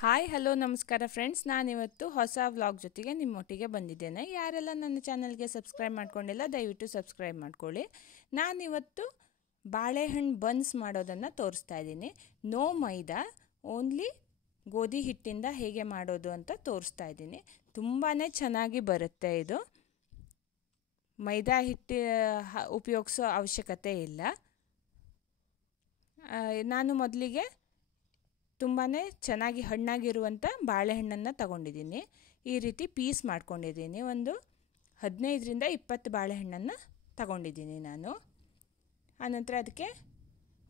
Hi hello ನಮಸ್ಕಾರ friends, ನಾನಿವತ್ತು ಹೊಸ ವ್ಲಾಗ್ ಜೊತೆಗೆ ನಿಮ್ಮೊಟ್ಟಿಗೆ ಬಂದಿದ್ದೇನೆ. ಯಾರೆಲ್ಲ ನನ್ನ ಚಾನಲ್ಗೆ ಸಬ್ಸ್ಕ್ರೈಬ್ ಮಾಡ್ಕೊಂಡಿಲ್ಲ ದಯವಿಟ್ಟು ಸಬ್ಸ್ಕ್ರೈಬ್ ಮಾಡ್ಕೊಳ್ಳಿ. ನಾನಿವತ್ತು ಬಾಳೆಹಣ್ಣು ಬನ್ಸ್ ಮಾಡೋದನ್ನು ತೋರಿಸ್ತಾ ಇದ್ದೀನಿ. ನೋ ಮೈದಾ, ಓನ್ಲಿ ಗೋಧಿ ಹಿಟ್ಟಿಂದ ಹೇಗೆ ಮಾಡೋದು ಅಂತ ತೋರಿಸ್ತಾ ಇದ್ದೀನಿ. ತುಂಬಾ ಚೆನ್ನಾಗಿ ಬರುತ್ತೆ ಇದು. ಮೈದಾ ಹಿಟ್ಟು ಉಪಯೋಗಿಸೋ ಅವಶ್ಯಕತೆ ಇಲ್ಲ. ನಾನು ಮೊದಲಿಗೆ ತುಂಬಾ ಚೆನ್ನಾಗಿ ಹಣ್ಣಾಗಿರುವಂಥ ಬಾಳೆಹಣ್ಣನ್ನು ತಗೊಂಡಿದ್ದೀನಿ. ಈ ರೀತಿ ಪೀಸ್ ಮಾಡ್ಕೊಂಡಿದ್ದೀನಿ. ಒಂದು 15ರಿಂದ 20 ಬಾಳೆಹಣ್ಣನ್ನು ತಗೊಂಡಿದ್ದೀನಿ ನಾನು. ಆನಂತರ ಅದಕ್ಕೆ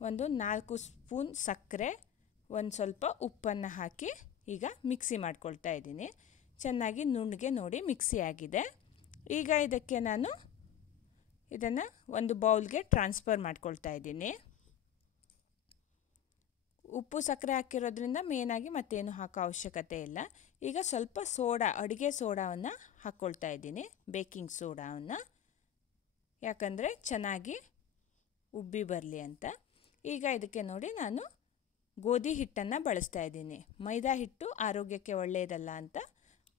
ಒಂದು 4 ಸ್ಪೂನ್ ಸಕ್ಕರೆ, ಒಂದು ಸ್ವಲ್ಪ ಉಪ್ಪನ್ನು ಹಾಕಿ ಈಗ ಮಿಕ್ಸಿ ಮಾಡ್ಕೊಳ್ತಾ ಇದ್ದೀನಿ. ಚೆನ್ನಾಗಿ ನುಣ್ಣಗೆ ನೋಡಿ ಮಿಕ್ಸಿ ಆಗಿದೆ. ಈಗ ಇದಕ್ಕೆ ನಾನು ಇದನ್ನು ಒಂದು ಬೌಲ್ಗೆ ಟ್ರಾನ್ಸ್ಫರ್ ಮಾಡ್ಕೊಳ್ತಾ ಇದ್ದೀನಿ. ಉಪ್ಪು ಸಕ್ಕರೆ ಹಾಕಿರೋದ್ರಿಂದ ಮೇನಾಗಿ ಮತ್ತೇನು ಹಾಕೋ ಅವಶ್ಯಕತೆ ಇಲ್ಲ. ಈಗ ಸ್ವಲ್ಪ ಸೋಡಾ, ಅಡುಗೆ ಸೋಡಾವನ್ನು ಹಾಕ್ಕೊಳ್ತಾ ಇದ್ದೀನಿ, ಬೇಕಿಂಗ್ ಸೋಡಾವನ್ನು, ಯಾಕಂದರೆ ಚೆನ್ನಾಗಿ ಉಬ್ಬಿ ಬರಲಿ ಅಂತ. ಈಗ ಇದಕ್ಕೆ ನೋಡಿ ನಾನು ಗೋಧಿ ಹಿಟ್ಟನ್ನು ಬಳಸ್ತಾ ಇದ್ದೀನಿ. ಮೈದಾ ಹಿಟ್ಟು ಆರೋಗ್ಯಕ್ಕೆ ಒಳ್ಳೆಯದಲ್ಲ ಅಂತ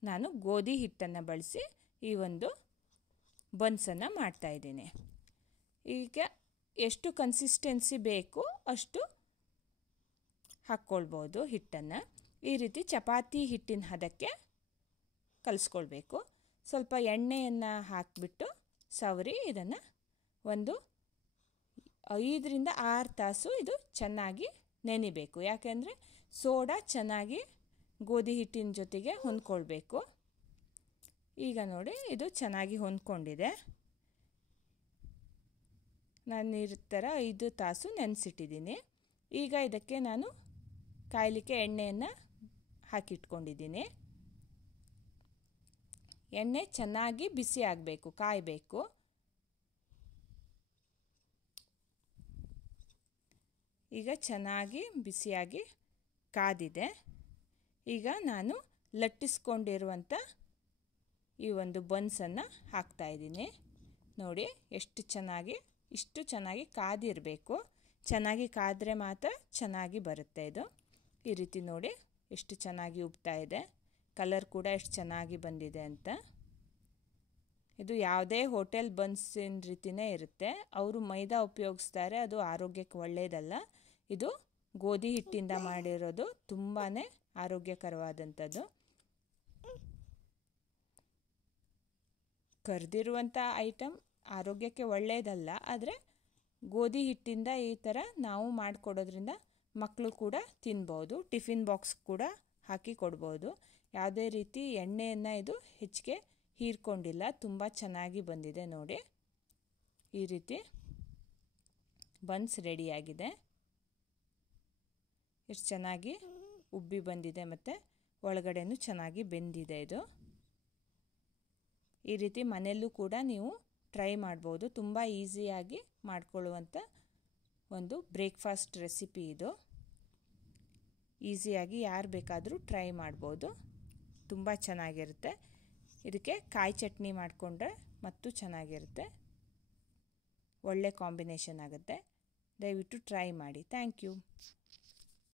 ನಾನು ಗೋಧಿ ಹಿಟ್ಟನ್ನು ಬಳಸಿ ಈ ಒಂದು ಬನ್ಸನ್ನು ಮಾಡ್ತಾಯಿದ್ದೀನಿ. ಈಗ ಎಷ್ಟು ಕನ್ಸಿಸ್ಟೆನ್ಸಿ ಬೇಕು ಅಷ್ಟು ಹಾಕ್ಕೊಳ್ಬೋದು ಹಿಟ್ಟನ್ನು. ಈ ರೀತಿ ಚಪಾತಿ ಹಿಟ್ಟಿನ ಹದಕ್ಕೆ ಕಲಿಸ್ಕೊಳ್ಬೇಕು. ಸ್ವಲ್ಪ ಎಣ್ಣೆಯನ್ನು ಹಾಕಿಬಿಟ್ಟು ಸವರಿ ಇದನ್ನು ಒಂದು 5ರಿಂದ 6 ತಾಸು ಇದು ಚೆನ್ನಾಗಿ ನೆನಿಬೇಕು. ಯಾಕೆಂದರೆ ಸೋಡಾ ಚೆನ್ನಾಗಿ ಗೋಧಿ ಹಿಟ್ಟಿನ ಜೊತೆಗೆ ಹೊಂದ್ಕೊಳ್ಬೇಕು. ಈಗ ನೋಡಿ ಇದು ಚೆನ್ನಾಗಿ ಹೊಂದ್ಕೊಂಡಿದೆ. ನಾನು ಈ ಥರ 5 ತಾಸು ನೆನೆಸಿಟ್ಟಿದ್ದೀನಿ. ಈಗ ಇದಕ್ಕೆ ನಾನು ಕಾಯಲಿಕ್ಕೆ ಎಣ್ಣೆಯನ್ನು ಹಾಕಿಟ್ಕೊಂಡಿದ್ದೀನಿ. ಎಣ್ಣೆ ಚೆನ್ನಾಗಿ ಬಿಸಿ ಆಗಬೇಕು, ಕಾಯಬೇಕು. ಈಗ ಚೆನ್ನಾಗಿ ಬಿಸಿಯಾಗಿ ಕಾದಿದೆ. ಈಗ ನಾನು ಲಟ್ಟಿಸ್ಕೊಂಡಿರುವಂಥ ಈ ಒಂದು ಬನ್ಸನ್ನು ಹಾಕ್ತಾಯಿದ್ದೀನಿ. ನೋಡಿ ಇಷ್ಟು ಚೆನ್ನಾಗಿ ಕಾದಿರಬೇಕು. ಚೆನ್ನಾಗಿ ಕಾದರೆ ಮಾತ್ರ ಚೆನ್ನಾಗಿ ಬರುತ್ತೆ ಇದು. ಈ ರೀತಿ ನೋಡಿ ಎಷ್ಟು ಚೆನ್ನಾಗಿ ಉಬ್ತಾ ಇದೆ. ಕಲರ್ ಕೂಡ ಎಷ್ಟು ಚೆನ್ನಾಗಿ ಬಂದಿದೆ ಅಂತ. ಇದು ಯಾವುದೇ ಹೋಟೆಲ್ ಬನ್ಸಿನ ರೀತಿಯೇ ಇರುತ್ತೆ. ಅವರು ಮೈದಾ ಉಪಯೋಗಿಸ್ತಾರೆ, ಅದು ಆರೋಗ್ಯಕ್ಕೆ ಒಳ್ಳೆಯದಲ್ಲ. ಇದು ಗೋಧಿ ಹಿಟ್ಟಿಂದ ಮಾಡಿರೋದು, ತುಂಬಾ ಆರೋಗ್ಯಕರವಾದಂಥದ್ದು. ಕರೆದಿರುವಂಥ ಐಟಮ್ ಆರೋಗ್ಯಕ್ಕೆ ಒಳ್ಳೆಯದಲ್ಲ, ಆದರೆ ಗೋಧಿ ಹಿಟ್ಟಿಂದ ಈ ಥರ ನಾವು ಮಾಡಿಕೊಡೋದ್ರಿಂದ ಮಕ್ಕಳು ಕೂಡ ತಿನ್ಬೋದು. ಟಿಫಿನ್ ಬಾಕ್ಸ್ ಕೂಡ ಹಾಕಿ ಕೊಡ್ಬೋದು. ಯಾವುದೇ ರೀತಿ ಎಣ್ಣೆಯನ್ನು ಇದು ಹೆಚ್ಚಿಗೆ ಹೀರ್ಕೊಂಡಿಲ್ಲ. ತುಂಬ ಚೆನ್ನಾಗಿ ಬಂದಿದೆ ನೋಡಿ. ಈ ರೀತಿ ಬನ್ಸ್ ರೆಡಿಯಾಗಿದೆ. ಎಷ್ಟು ಚೆನ್ನಾಗಿ ಉಬ್ಬಿ ಬಂದಿದೆ ಮತ್ತು ಒಳಗಡೆನೂ ಚೆನ್ನಾಗಿ ಬೆಂದಿದೆ ಇದು. ಈ ರೀತಿ ಮನೆಯಲ್ಲೂ ಕೂಡ ನೀವು ಟ್ರೈ ಮಾಡ್ಬೋದು. ತುಂಬ ಈಸಿಯಾಗಿ ಮಾಡಿಕೊಳ್ಳುವಂಥ ಒಂದು ಬ್ರೇಕ್ಫಾಸ್ಟ್ ರೆಸಿಪಿ ಇದು. ಈಸಿಯಾಗಿ ಯಾರು ಬೇಕಾದರೂ ಟ್ರೈ ಮಾಡ್ಬೋದು. ತುಂಬ ಚೆನ್ನಾಗಿರುತ್ತೆ. ಇದಕ್ಕೆ ಕಾಯಿ ಚಟ್ನಿ ಮಾಡಿಕೊಂಡ್ರೆ ಮತ್ತೂ ಚೆನ್ನಾಗಿರುತ್ತೆ. ಒಳ್ಳೆ ಕಾಂಬಿನೇಷನ್ ಆಗುತ್ತೆ. ದಯವಿಟ್ಟು ಟ್ರೈ ಮಾಡಿ. Thank you.